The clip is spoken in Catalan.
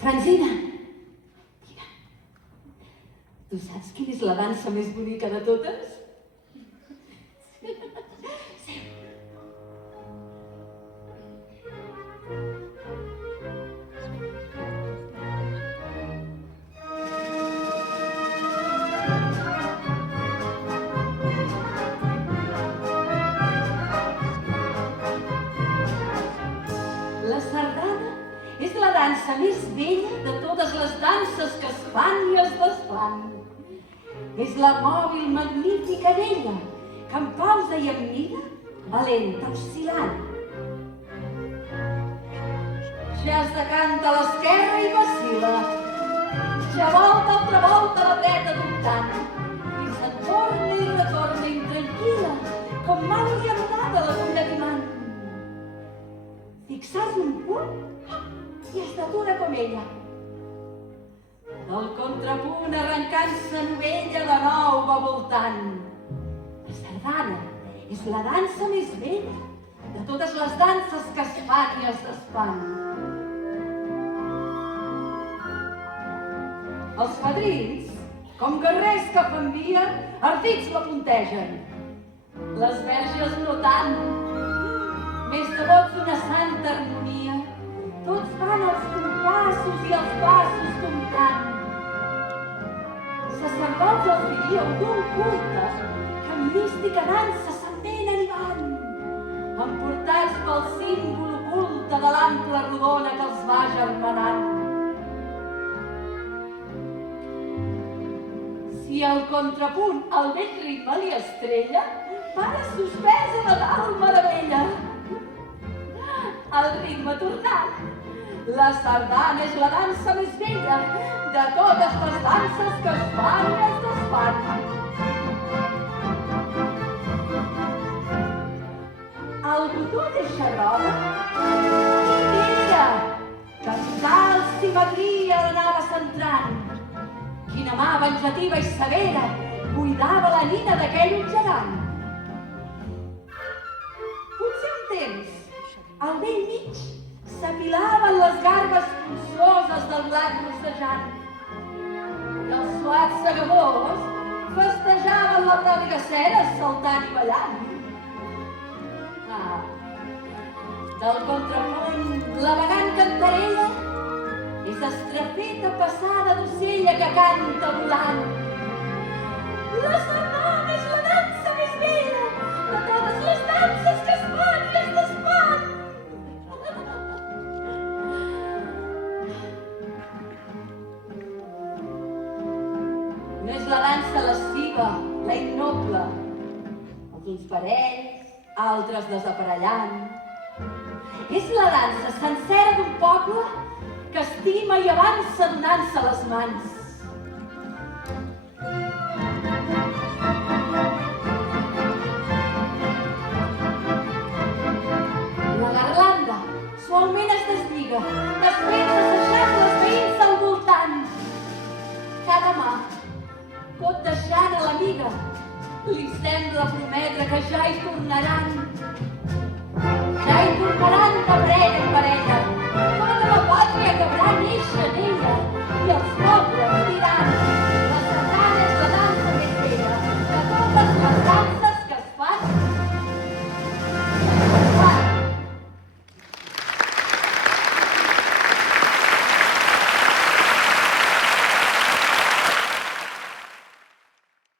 Francina, mira, tu saps quina és la dansa més bonica de totes? Sí. La sardana és la dansa més bella de totes les danses que es fan i es desfan. És la mòbil magnífica d'ella, que en pausa i en mida, valenta, oscil·lant. Ja es decanta a l'esquerra i vacila, ja volta altra volta a la dreta dubtant, i se'n torna i retorna intranquil·la, com mai li ha donat a l'agulla d'imant. Fixar un punt i es detura com ella. Del contrapunt arrencant-se novella de nou va voltant. La sardana és la dansa més bella de totes les danses que es fan i es desfan. Els padrins, com guerrers que fan via, ardits la puntegen. Les verges no tant, més devots d'una santa harmonia, tots van als compassos i als passos comptant. Sacerdots els diríeu d'un culte que amb mística dansa se'n venen i van, emportats pel símbol oculte de l'ampla rodona que els va germanant. Si al contrapunt el vell ritme li estrella, para suspesa de tal meravella. El ritme tornant, la sardana és la dansa més bella de totes les danses que es fan i es desfan. El botó deixa roda i mira que tal simetria l'anava centrant. Quina mà venjativa i severa cuidava la nina d'aquell gegant. Potser un temps, al vell mig, s'apilaven les garbes pulsoses del blat rossejant. I els suats segadors festejaven la pròdiga cera saltant i ballant. Del contrapunt, la vagant cantarella és estrafeta passada d'ocella que canta volant. La sardana és la dansa més bella de totes les danses que es fan i es desfan. No és la dansa lasciva, la innoble, els uns parells, altres desaparellant. És la dansa sencera d'un poble que estima i avança donant-se les mans. La garlanda suaument es deslliga, després assajant les veïns al voltant. Cada mà, tot deixant a l'amiga, li sembla prometre que ja hi tornaran.